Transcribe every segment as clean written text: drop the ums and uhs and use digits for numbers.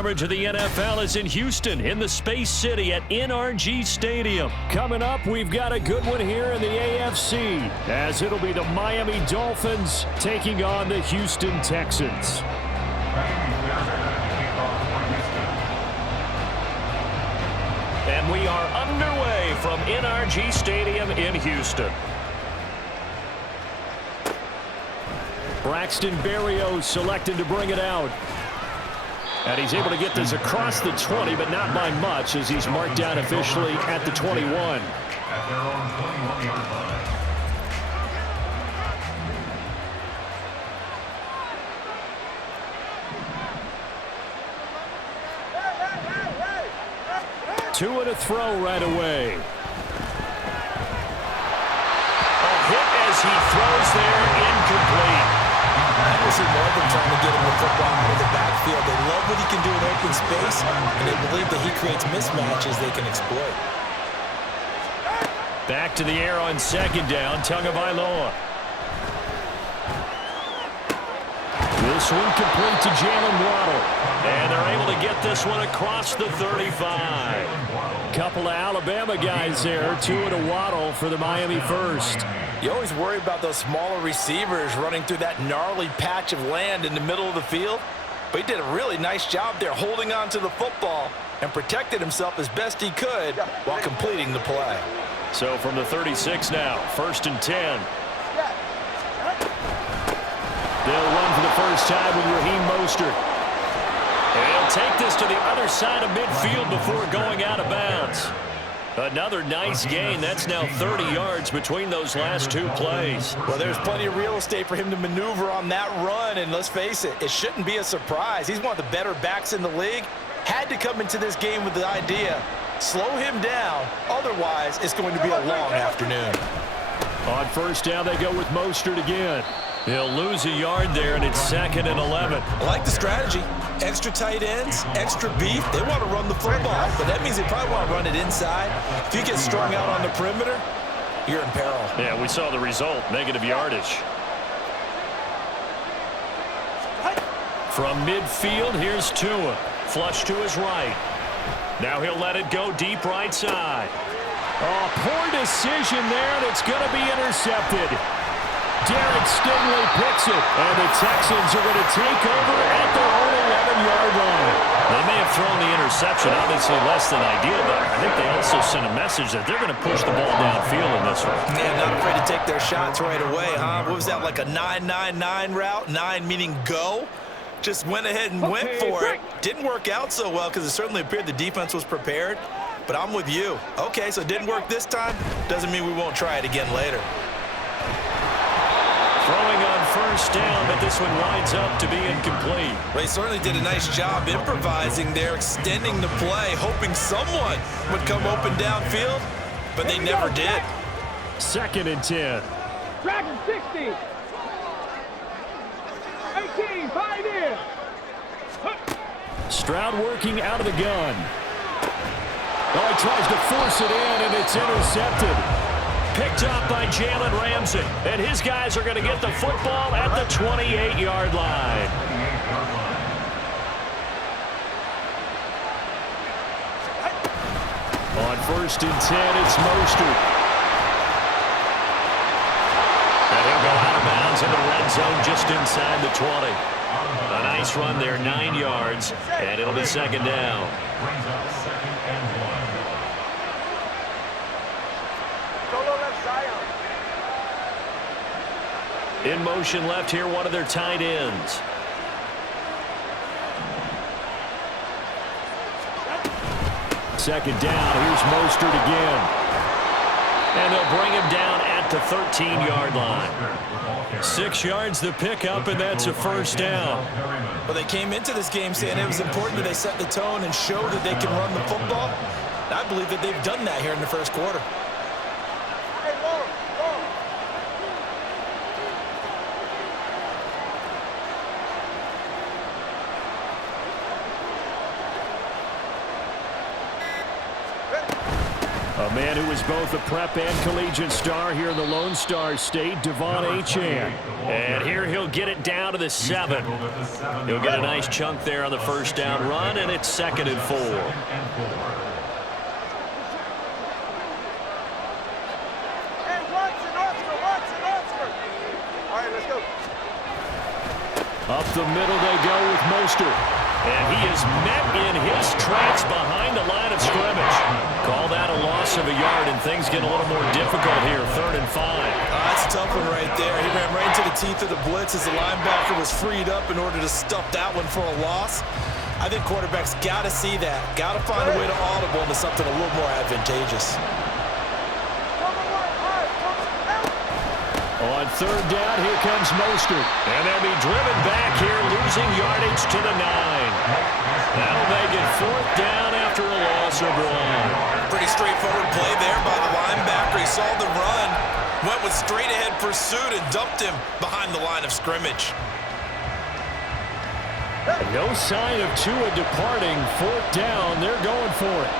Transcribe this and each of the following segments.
coverage of the NFL is in Houston, in the Space City at NRG Stadium. Coming up, we've got a good one here in the AFC, as it'll be the Miami Dolphins taking on the Houston Texans. And we are underway from NRG Stadium in Houston. Braxton Berrios selected to bring it out. And he's able to get this across the 20, but not by much, as he's marked down officially at the 21. At their own 21-yard line. Two and a throw right away. A hit as he throws there, incomplete. I see more than trying to get him the football out of the backfield. They love what he can do in open space, and they believe that he creates mismatches they can exploit. Back to the air on second down, Tagovailoa. This one complete to Jalen Waddle. And they're able to get this one across the 35. Couple of Alabama guys there, two and a Waddle for the Miami first. You always worry about those smaller receivers running through that gnarly patch of land in the middle of the field. But he did a really nice job there holding on to the football and protected himself as best he could while completing the play. So from the 36 now, 1st and 10. They'll run for the first time with Raheem Mostert. And he'll take this to the other side of midfield before going out of bounds. Another nice gain. That's now 30 yards between those last two plays. Well, there's plenty of real estate for him to maneuver on that run, and let's face it, it shouldn't be a surprise. He's one of the better backs in the league. Had to come into this game with the idea, slow him down, otherwise it's going to be a long afternoon. On first down, they go with Mostert again. He'll lose a yard there, and it's 2nd and 11. I like the strategy. Extra tight ends, extra beef. They want to run the football, but that means they probably want to run it inside. If you get strung out on the perimeter, you're in peril. Yeah, we saw the result, negative yardage. From midfield, here's Tua. Flush to his right. Now he'll let it go deep right side. Oh, poor decision there, and it's going to be intercepted. Derek Stingley picks it, and the Texans are going to take over at their own 11-yard line. They may have thrown the interception, obviously less than ideal, but I think they also sent a message that they're going to push the ball downfield in this one. Yeah, not afraid to take their shots right away, huh? What was that, like a 9-9-9 route? 9 meaning go? Just went ahead and went for it. Didn't work out so well because it certainly appeared the defense was prepared, but I'm with you. Okay, so it didn't work this time. Doesn't mean we won't try it again later. Throwing on first down, but this one winds up to be incomplete. They certainly did a nice job improvising there, extending the play, hoping someone would come open downfield, but they never did. 2nd and 10. Dragon 60. 18, 5 in. Stroud working out of the gun. Oh, he tries to force it in, and it's intercepted. Picked up by Jalen Ramsey. And his guys are going to get the football at the 28-yard line. On 1st and 10, it's Mostert. And he'll go out of bounds in the red zone just inside the 20. A nice run there, 9 yards, and it'll be 2nd down. Brings up 2nd and 1. In motion left here, one of their tight ends. Second down, here's Mostert again. And they'll bring him down at the 13-yard line. 6 yards the pickup, and that's a first down. Well, they came into this game saying it was important that they set the tone and show that they can run the football. I believe that they've done that here in the first quarter. A A man who was both a prep and collegiate star here in the Lone Star State, Devon Achane. And here he'll get it down to the 7. He'll get a nice chunk there on the first down run, and it's 2nd and 4. Up the middle they go with Mostert. And he is met in his tracks behind the line of scrimmage. Call that a loss of a yard, and things get a little more difficult here. 3rd and 5. That's a tough one right there. He ran right into the teeth of the blitz as the linebacker was freed up in order to stuff that one for a loss. I think quarterbacks got to see that. Got to find a way to audible into something a little more advantageous. On 3rd down, here comes Mostert. And they'll be driven back here, losing yardage to the 9. That'll make it 4th down after a loss of 1. Pretty straightforward play there by the linebacker. He saw the run, went with straight-ahead pursuit, and dumped him behind the line of scrimmage. No sign of Tua departing. 4th down, they're going for it.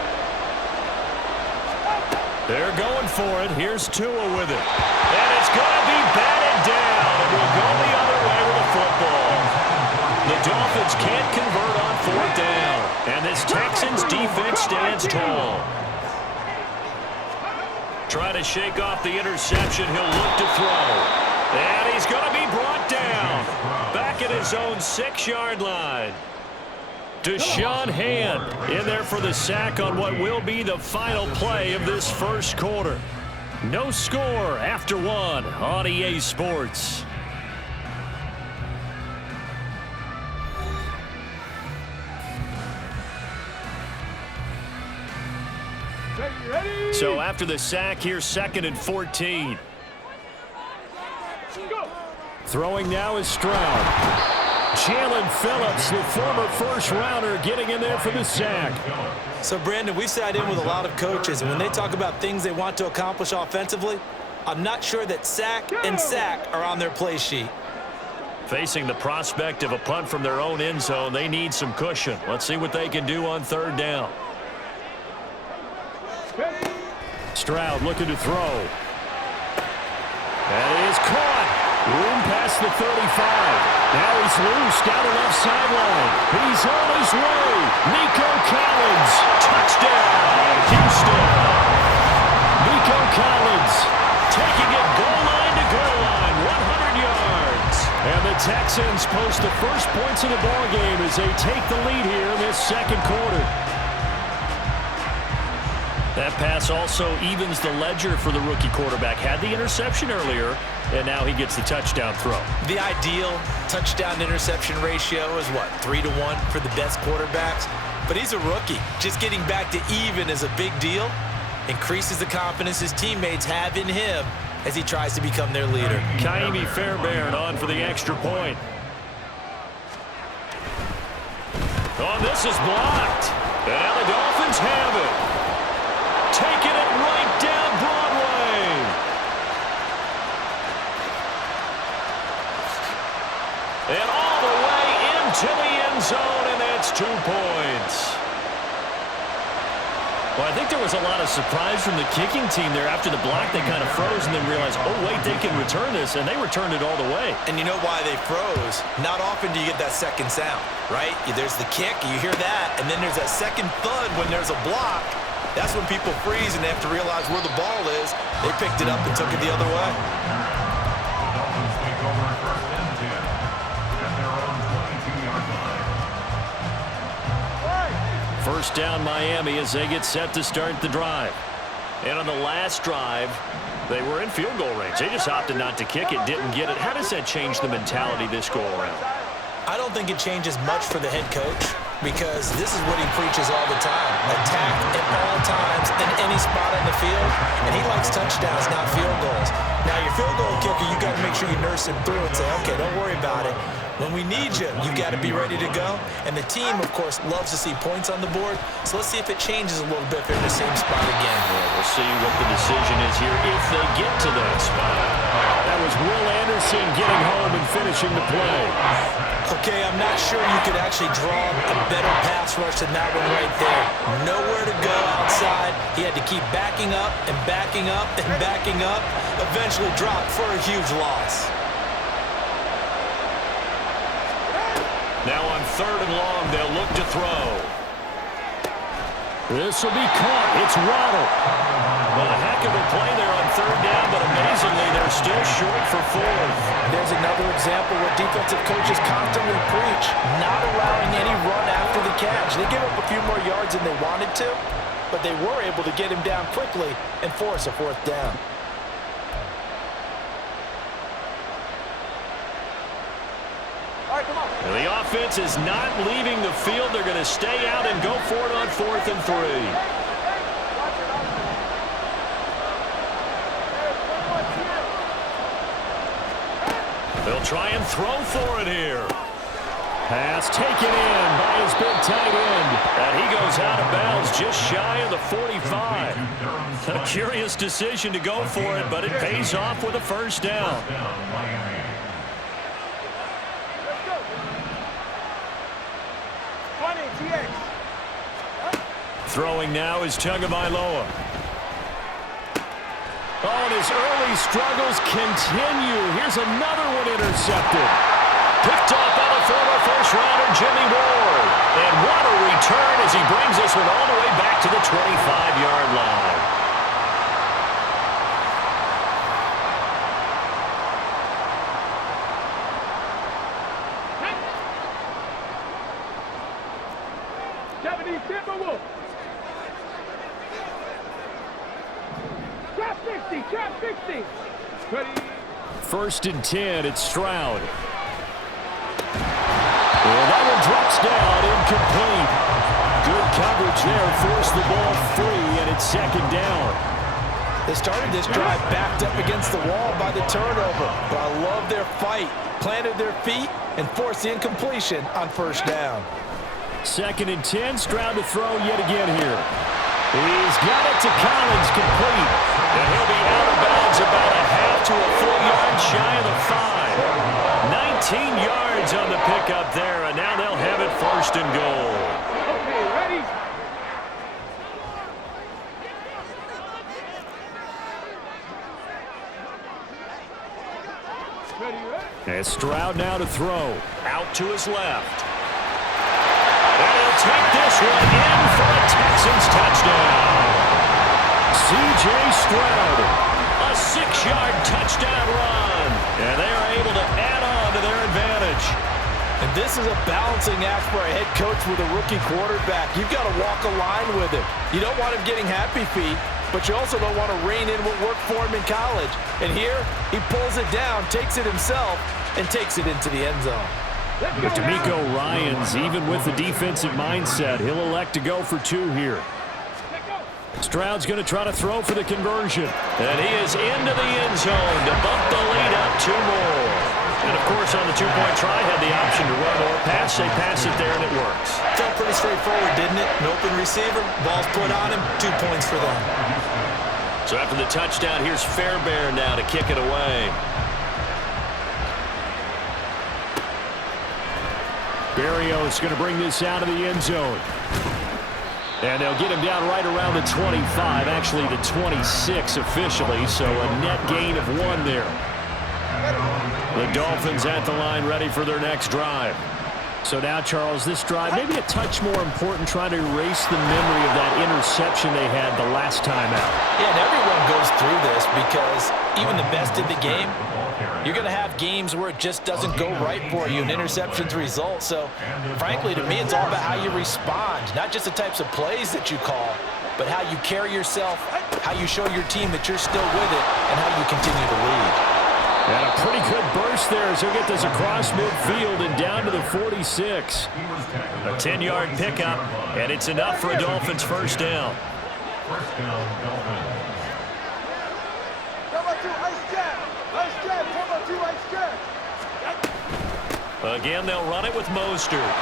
They're going for it. Here's Tua with it. And it's going to be batted down. And we'll go the other way with the football. The Dolphins can't convert on 4th down. And this Texans defense stands tall. Try to shake off the interception. He'll look to throw. And he's going to be brought down. Back at his own 6-yard line. Deshaun Hand in there for the sack on what will be the final play of this first quarter. No score after 1 on EA Sports. Ready? So after the sack, here's 2nd and 14. Go. Throwing now is Stroud. Jalen Phillips, the former first-rounder, getting in there for the sack. So, Brandon, we've sat in with a lot of coaches, and when they talk about things they want to accomplish offensively, I'm not sure that sack and sack are on their play sheet. Facing the prospect of a punt from their own end zone, they need some cushion. Let's see what they can do on 3rd down. Stroud looking to throw. That is caught. Room past the 35. Now he's loose down the left sideline. He's on his way. Nico Collins. Touchdown, Houston. Nico Collins taking it goal line to goal line. 100 yards. And the Texans post the first points of the ballgame as they take the lead here in this 2nd quarter. That pass also evens the ledger for the rookie quarterback. Had the interception earlier, and now he gets the touchdown throw. The ideal touchdown-interception ratio is, what, 3-1 for the best quarterbacks? But he's a rookie. Just getting back to even is a big deal. Increases the confidence his teammates have in him as he tries to become their leader. Kaimi Fairbairn on for the extra point. Oh, this is blocked. And now the Dolphins have it. Taking it right down Broadway. And all the way into the end zone, and that's 2 points. Well, I think there was a lot of surprise from the kicking team there. After the block, they kind of froze and then realized, oh, wait, they can return this, and they returned it all the way. And you know why they froze? Not often do you get that second sound, right? There's the kick, you hear that, and then there's that second thud when there's a block. That's when people freeze and they have to realize where the ball is. They picked it up and took it the other way. Dolphins take over 1st and 10 at their own 22-yard line. First down Miami as they get set to start the drive. And on the last drive, they were in field goal range. They just opted not to kick it, didn't get it. How does that change the mentality this go around? I don't think it changes much for the head coach because this is what he preaches all the time. Attack at all times in any spot on the field, and he likes touchdowns, not field goals. Now, your field goal kicker, you got to make sure you nurse him through and say, okay, don't worry about it. When we need you, you got to be ready to go. And the team, of course, loves to see points on the board. So let's see if it changes a little bit if they're in the same spot again. Yeah, we'll see what the decision is here if they get to that spot. That was Will Anderson getting home and finishing the play. Okay, I'm not sure you could actually draw a better pass rush than that one right there. Nowhere to go outside. He had to keep backing up and backing up and backing up. Eventually dropped for a huge loss. Now on 3rd and long, they'll look to throw. This will be caught. It's Waddle. Well, a heck of a play there on 3rd down, but amazingly, they're still short for 4th. There's another example where defensive coaches constantly preach, not allowing any run after the catch. They gave up a few more yards than they wanted to, but they were able to get him down quickly and force a 4th down. And the offense is not leaving the field. They're going to stay out and go for it on 4th and 3. They'll try and throw for it here. Pass taken in by his big tight end. And he goes out of bounds just shy of the 45. A curious decision to go for it, but it pays off with a 1st down. Throwing now is Tagovailoa. Oh, and his early struggles continue. Here's another one intercepted. Picked off by the former first-rounder Jimmy Ward. And what a return as he brings this one all the way back to the 25-yard line. Trap 60. Ready. 1st and 10, it's Stroud. And that one drops down, incomplete. Good coverage there, forced the ball free, and it's 2nd down. They started this drive backed up against the wall by the turnover, but I love their fight. Planted their feet and forced the incompletion on 1st down. 2nd and 10, Stroud to throw yet again here. He's got it to Collins, complete. And he'll be out of bounds about a half to a full yard shy of the 5. 19 yards on the pickup there, and now they'll have it 1st and goal. Okay, ready? And Stroud now to throw. Out to his left. And he'll take this one in for a Texans touchdown. C.J. Stroud, a 6-yard touchdown run. And they are able to add on to their advantage. And this is a balancing act for a head coach with a rookie quarterback. You've got to walk a line with him. You don't want him getting happy feet, but you also don't want to rein in what worked for him in college. And here, he pulls it down, takes it himself, and takes it into the end zone. But D'Amico Ryans, even with the defensive mindset, he'll elect to go for 2 here. Stroud's going to try to throw for the conversion. And he is into the end zone to bump the lead up 2 more. And, of course, on the 2-point try, had the option to run or pass. They pass it there, and it works. Felt pretty straightforward, didn't it? An open receiver, ball's put on him, 2 points for them. So after the touchdown, here's Fairbairn now to kick it away. Berrios is going to bring this out of the end zone. And they'll get him down right around the 25, actually the 26 officially, so a net gain of 1 there. The Dolphins at the line ready for their next drive. So now, Charles, this drive maybe a touch more important, trying to erase the memory of that interception they had the last time out. Yeah, and everyone goes through this because even the best in the game, you're going to have games where it just doesn't go right for you and interceptions result. So, frankly, to me, it's all about how you respond, not just the types of plays that you call, but how you carry yourself, how you show your team that you're still with it, and how you continue to lead. And a pretty good burst there as he'll get this across midfield and down to the 46. A 10-yard pickup, and it's enough for a Dolphins 1st down. 1st down, Dolphins. Again, they'll run it with Mostert.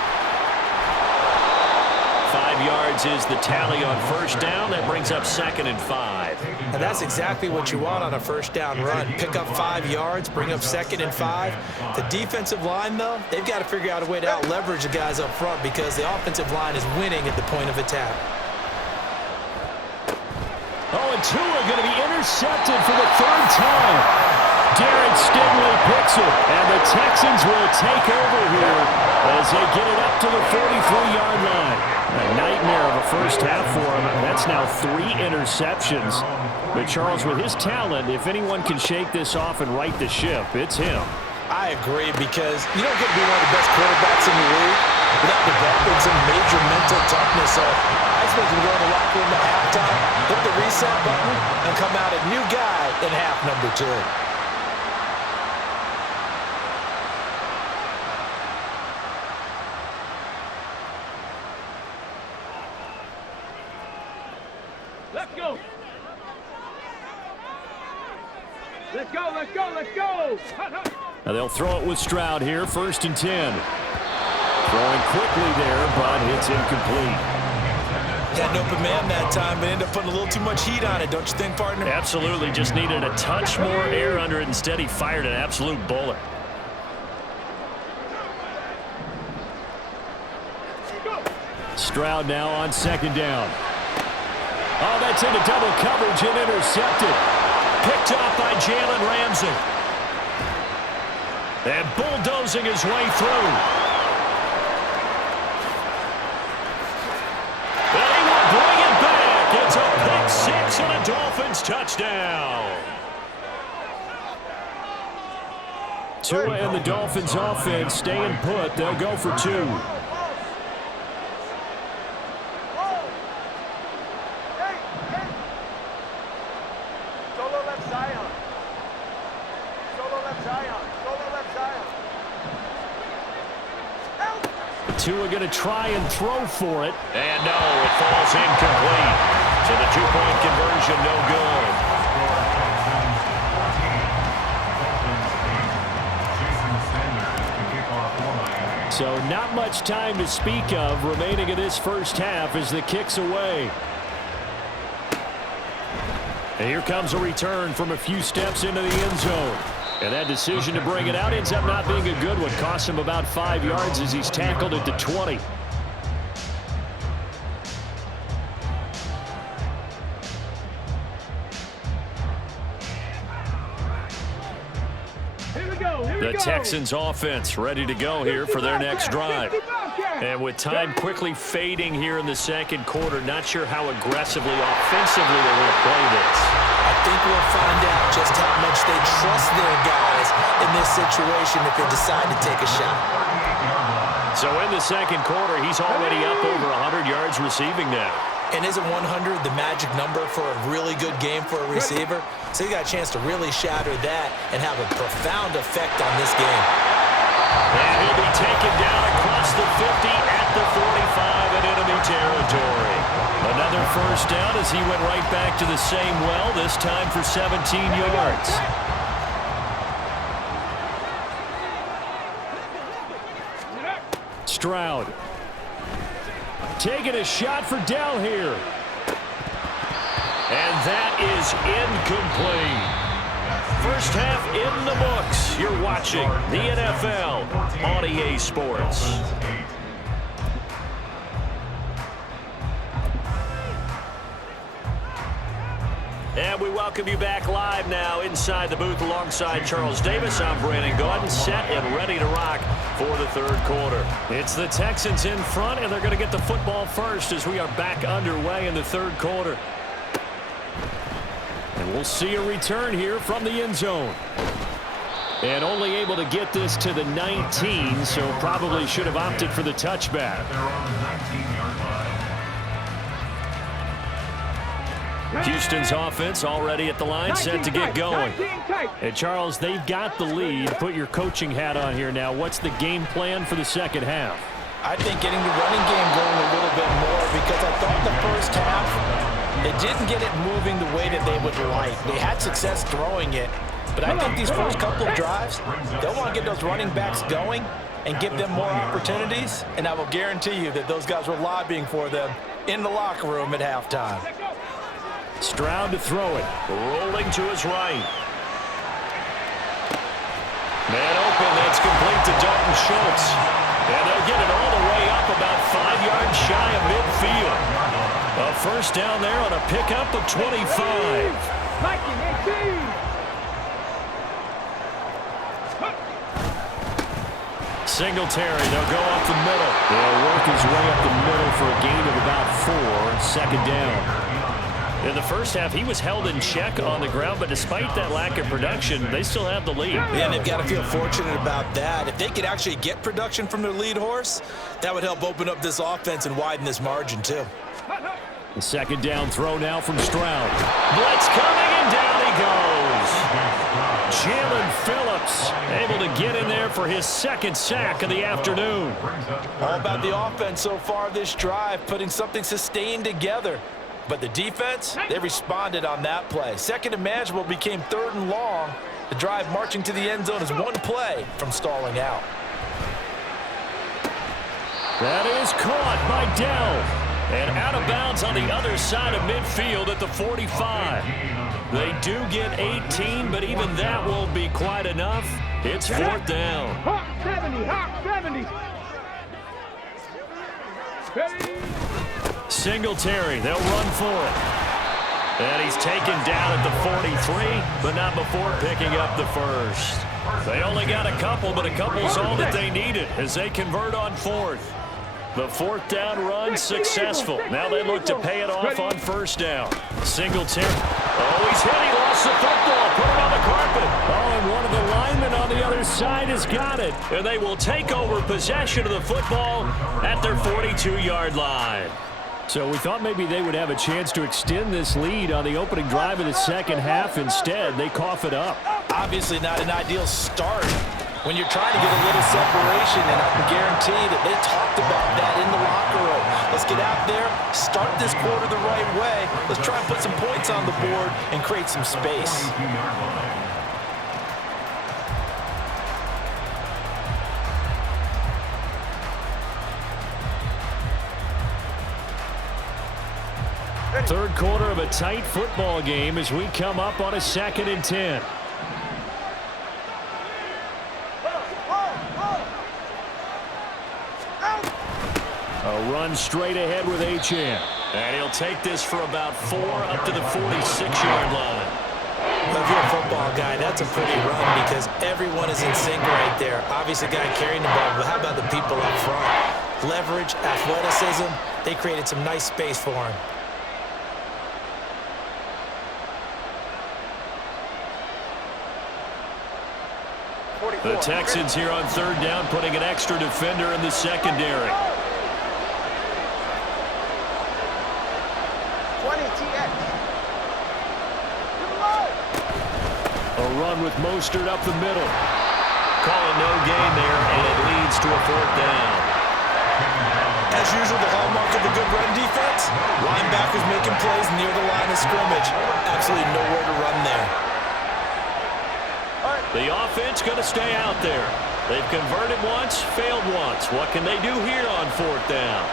5 yards is the tally on first down. That brings up 2nd and 5. And that's exactly what you want on a first down run. Pick up 5 yards, bring up 2nd and 5. The defensive line, though, they've got to figure out a way to out-leverage the guys up front because the offensive line is winning at the point of attack. Oh, and Tua going to be intercepted for the 3rd time. Darren Stingley picks it, and the Texans will take over here as they get it up to the 43-yard line. A nightmare of a first half for him. That's now 3 interceptions. But Charles, with his talent, if anyone can shake this off and right the ship, it's him. I agree, because you don't get to be one of the best quarterbacks in the league without developing some major mental toughness. So I expect him to go in the locker room at halftime, hit the reset button, and come out a new guy in half number 2. Let's go. Let's go, let's go, let's go. Hut, hut. Now they'll throw it with Stroud here, 1st and 10. Throwing quickly there, but it's incomplete. Had an open man that time, but ended up putting a little too much heat on it, don't you think, partner? Absolutely, just needed a touch more air under it. Instead, he fired an absolute bullet. Stroud now on 2nd down. Oh, that's into double coverage and intercepted. Picked off by Jalen Ramsey. And bulldozing his way through. But he will bring it back. It's a pick 6 and a Dolphins touchdown. Tua and the Dolphins offense staying put. They'll go for 2. Tua going to try and throw for it. And no, it falls incomplete. So the 2-point conversion no good. So not much time to speak of remaining in this first half as the kick's away. And here comes a return from a few steps into the end zone. And that decision to bring it out ends up not being a good one. Costs him about 5 yards as he's tackled at the 20. The Texans offense ready to go here for their next drive. And with time quickly fading here in the 2nd quarter, not sure how aggressively, offensively they're going to play this. I think we'll find out just how much they trust their guys in this situation if they decide to take a shot. So in the 2nd quarter, he's already up over 100 yards receiving now. And isn't 100 the magic number for a really good game for a receiver? So you got a chance to really shatter that and have a profound effect on this game. And he'll be taken down across the 50 at the 45 in enemy territory. Another first down as he went right back to the same well, this time for 17 yards. Stroud taking a shot for Dell here. And that is incomplete. First half in the books. You're watching the NFL on EA Sports. And we welcome you back live now inside the booth alongside Charles Davis. I'm Brandon Gaudin, set and ready to rock for the 3rd quarter. It's the Texans in front, and they're going to get the football first as we are back underway in the 3rd quarter. And we'll see a return here from the end zone. And only able to get this to the 19, so probably should have opted for the touchback. Houston's offense already at the line, set to get going. And Charles, they've got the lead. Put your coaching hat on here now. What's the game plan for the 2nd half? I think getting the running game going a little bit more, because I thought the first half, they didn't get it moving the way that they would like. They had success throwing it, but I think these first couple of drives, they'll want to get those running backs going and give them more opportunities, and I will guarantee you that those guys were lobbying for them in the locker room at halftime. Stroud to throw it. Rolling to his right. Man open. That's complete to Dalton Schultz. And they'll get it all the way up about 5 yards shy of midfield. A first down there on a pickup of 25. Singletary, they'll go up the middle. They'll work his way up the middle for a gain of about 4. Second down. In the first half, he was held in check on the ground, but despite that lack of production, they still have the lead. And they've got to feel fortunate about that. If they could actually get production from their lead horse, that would help open up this offense and widen this margin, too. The second down throw now from Stroud. Blitz coming, and down he goes. Jalen Phillips able to get in there for his second sack of the afternoon. All about the offense so far this drive, putting something sustained together. But the defense, they responded on that play. Second and manageable became 3rd and long. The drive marching to the end zone is one play from stalling out. That is caught by Dell. And out of bounds on the other side of midfield at the 45. They do get 18, but even that won't be quite enough. It's 4th down. Hawk 70, Hawk 70. Singletary, they'll run for it. And he's taken down at the 43, but not before picking up the first. They only got a couple, but a couple's all that they needed as they convert on 4th. The 4th down run successful. Now they look to pay it off on 1st down. Singletary. Oh, he's hit. He lost the football. Put it on the carpet. Oh, and one of the linemen on the other side has got it. And they will take over possession of the football at their 42-yard line. So we thought maybe they would have a chance to extend this lead on the opening drive of the second half. Instead, they cough it up. Obviously not an ideal start when you're trying to get a little separation, and I can guarantee that they talked about that in the locker room. Let's get out there, start this quarter the right way. Let's try and put some points on the board and create some space. Third quarter of a tight football game as we come up on a 2nd and 10. A run straight ahead with H.M. And he'll take this for about 4 up to the 46-yard line. Well, if you're a football guy, that's a pretty run because everyone is in sync right there. Obviously, guy carrying the ball, but how about the people up front? Leverage, athleticism, they created some nice space for him. The Texans here on 3rd down, putting an extra defender in the secondary. 20 TX. A run with Mostert up the middle. Call it no gain there, and it leads to a 4th down. As usual, the hallmark of a good run defense, linebackers making plays near the line of scrimmage. Absolutely nowhere to run there. The offense going to stay out there. They've converted once, failed once. What can they do here on 4th down?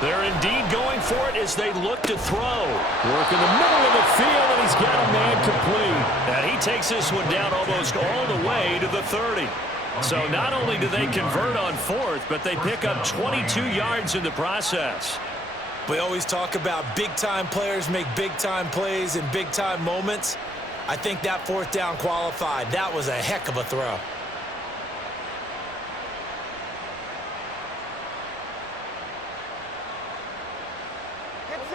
They're indeed going for it as they look to throw. Work in the middle of the field, and he's got a man complete. And he takes this one down almost all the way to the 30. So not only do they convert on 4th, but they pick up 22 yards in the process. We always talk about big-time players make big-time plays in big-time moments. I think that 4th down qualified. That was a heck of a throw.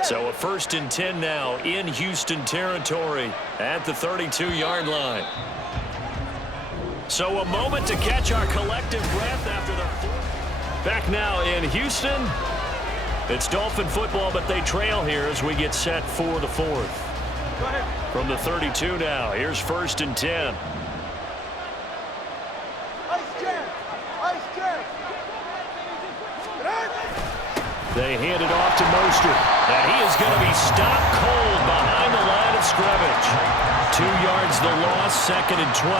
So a 1st and 10 now in Houston territory at the 32-yard line. So a moment to catch our collective breath after the back now in Houston. It's Dolphin football, but they trail here as we get set for the 4th. From the 32 now, here's 1st and 10. They hand it off to Mostert, and he is going to be stopped cold behind the line of scrimmage. 2 yards the loss, 2nd and 12.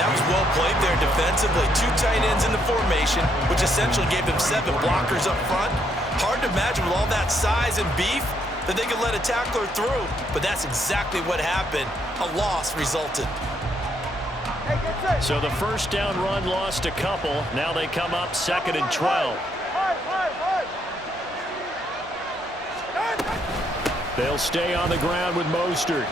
That was well played there defensively. 2 tight ends in the formation, which essentially gave them 7 blockers up front. Hard to imagine with all that size and beef that they could let a tackler through, but that's exactly what happened. A loss resulted. So the first down run lost a couple. Now they come up 2nd and 12. They'll stay on the ground with Mostert.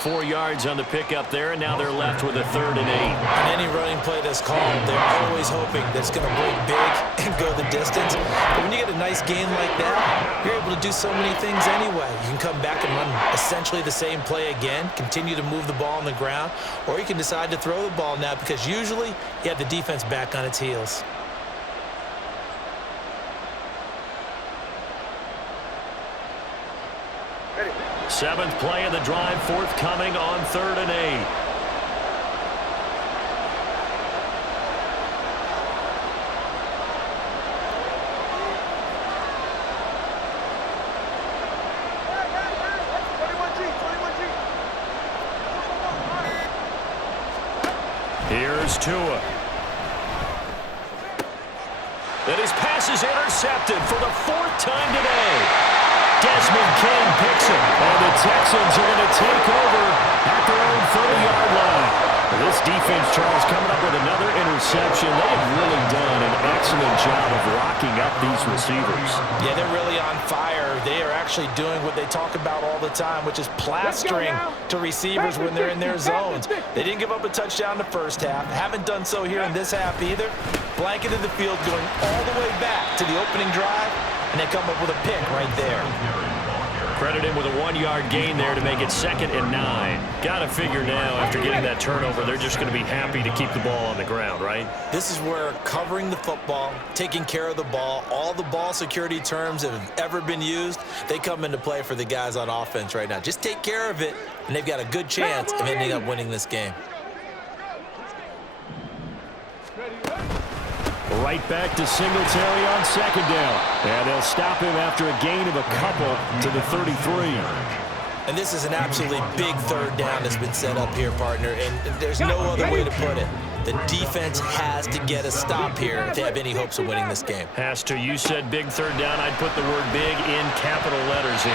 4 yards on the pickup there, and now they're left with a 3rd and 8. On any running play that's called, they're always hoping that it's going to break big and go the distance. But when you get a nice gain like that, you're able to do so many things anyway. You can come back and run essentially the same play again, continue to move the ball on the ground, or you can decide to throw the ball now because usually you have the defense back on its heels. Seventh play of the drive, forthcoming on 3rd and 8. Here's Tua. And his pass is intercepted for the 4th time today. Desmond King picks it, and the Texans are going to take over at their own 30-yard line. This defense, Charles, coming up with another interception. They have really done an excellent job of locking up these receivers. Yeah, they're really on fire. They are actually doing what they talk about all the time, which is plastering to receivers when they're in their zones. They didn't give up a touchdown the first half. Haven't done so here in this half either. Blanketed the field going all the way back to the opening drive, and they come up with a pick right there. Credit him with a 1-yard gain there to make it 2nd and 9. Got to figure now, after getting that turnover, they're just going to be happy to keep the ball on the ground, right? This is where covering the football, taking care of the ball, all the ball security terms that have ever been used, they come into play for the guys on offense right now. Just take care of it, and they've got a good chance of ending up winning this game. Right back to Singletary on 2nd down. And they'll stop him after a gain of a couple to the 33. And this is an absolutely big 3rd down that's been set up here, partner, and there's no other way to put it. The defense has to get a stop here if they have any hopes of winning this game. Has to. You said big 3rd down. I'd put the word big in capital letters here.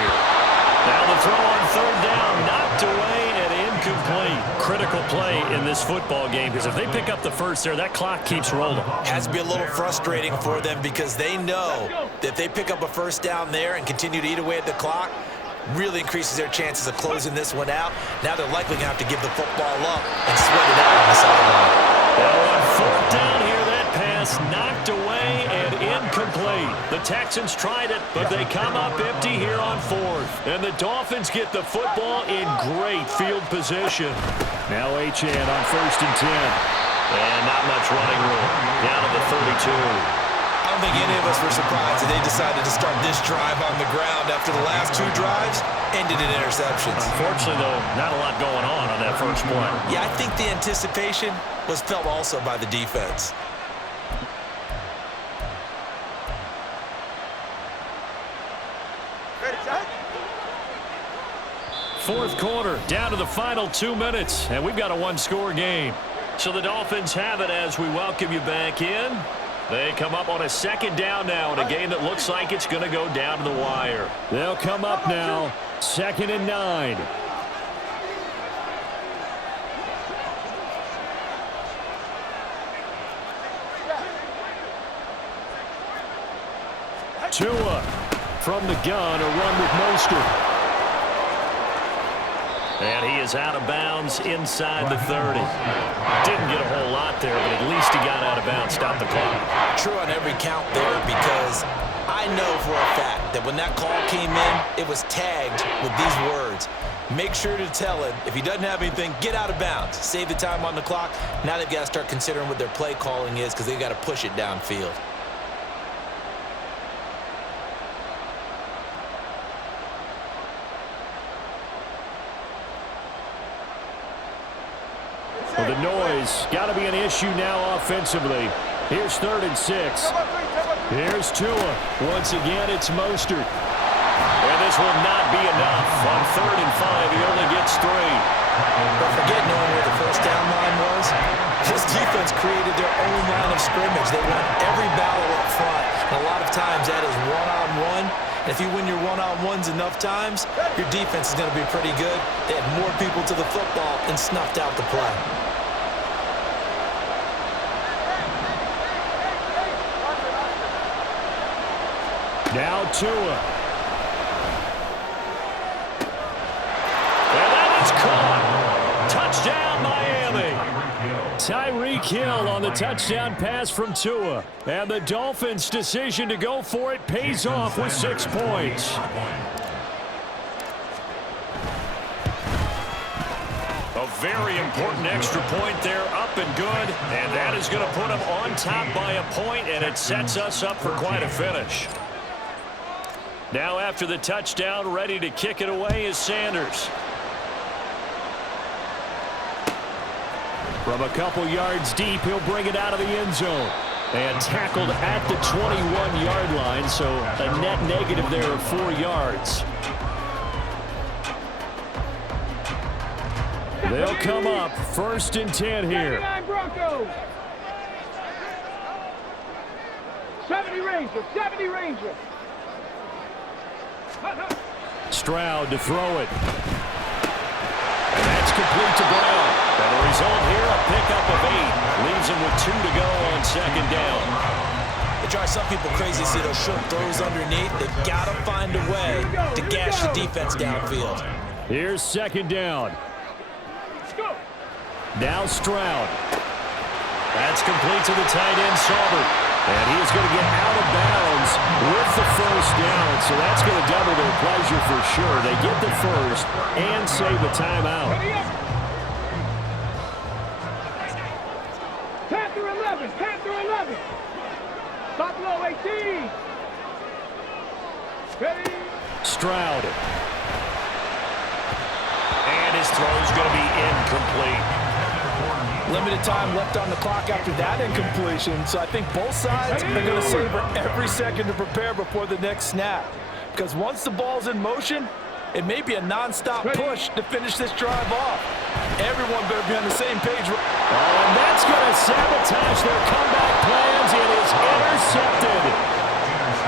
Now the throw on 3rd down, knocked away and incomplete. Critical play in this football game because if they pick up the first there, that clock keeps rolling. Has to be a little frustrating for them because they know that if they pick up a 1st down there and continue to eat away at the clock, really increases their chances of closing this one out. Now they're likely going to have to give the football up and sweat it out on the sideline. Now on 4th down here, that pass knocked away and incomplete. The Texans tried it, but they come up empty here on 4th. And the Dolphins get the football in great field position. Now Achane on 1st and 10. And not much running room. Down to the 32. I don't think any of us were surprised that they decided to start this drive on the ground after the last 2 drives ended in interceptions. Unfortunately, though, not a lot going on that first play. Yeah, I think the anticipation was felt also by the defense. Fourth quarter, down to the final 2 minutes, and we've got a 1-score game. So the Dolphins have it as we welcome you back in. They come up on a 2nd down now in a game that looks like it's going to go down to the wire. They'll come up now, 2nd and 9. Tua from the gun, a run with Mostert. And he is out of bounds inside the 30. Didn't get a whole lot there, but at least he got out of bounds, stopped the clock. True on every count there because I know for a fact that when that call came in, it was tagged with these words. Make sure to tell him, if he doesn't have anything, get out of bounds. Save the time on the clock. Now they've got to start considering what their play calling is because they've got to push it downfield. Well, the noise got to be an issue now offensively. Here's 3rd and 6. Here's Tua. Once again, it's Mostert. And this will not be enough. On 3rd and 5, he only gets 3. But forget knowing where the first down line was. This defense created their own line of scrimmage. They won every battle up front. And a lot of times that is one-on-one. And if you win your one-on-ones enough times, your defense is going to be pretty good. They had more people to the football and snuffed out the play. Now Tua. And that is caught. Touchdown, Miami. Tyreek Hill on the touchdown pass from Tua. And the Dolphins' decision to go for it pays off with 6 points. A very important extra point there, up and good. And that is going to put them on top by a point, and it sets us up for quite a finish. Now after the touchdown, ready to kick it away is Sanders. From a couple yards deep, he'll bring it out of the end zone. And tackled at the 21-yard line, so a net negative there of 4 yards. They'll come up 1st and 10 here. 79 Broncos. 70 Rangers. 70 Rangers. Stroud to throw it. And that's complete to Brown. And the result here, a pickup of 8. Leaves him with 2 to go on 2nd down. They drive some people crazy to see those short throws underneath. They've got to find a way to gash the defense downfield. Here's 2nd down. Now Stroud. That's complete to the tight end, Saubert. And he is going to get out of bounds with the 1st down. So that's going to double their pleasure for sure. They get the 1st and save a timeout. Panther 11. Panther 11. Buffalo 18. Ready. Stroud. And his throw is going to be incomplete. Limited time left on the clock after that incompletion, so I think both sides are going to savor every second to prepare before the next snap. Because once the ball's in motion, it may be a non-stop push to finish this drive off. Everyone better be on the same page. Oh, and that's going to sabotage their comeback plans. It is intercepted.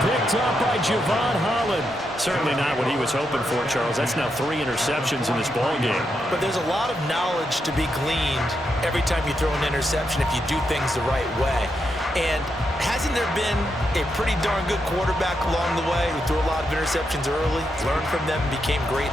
Picked up by Javon Holland. Certainly not what he was hoping for, Charles. That's now 3 interceptions in this ball game. But there's a lot of knowledge to be gleaned every time you throw an interception if you do things the right way. And hasn't there been a pretty darn good quarterback along the way who threw a lot of interceptions early, learned from them, and became great?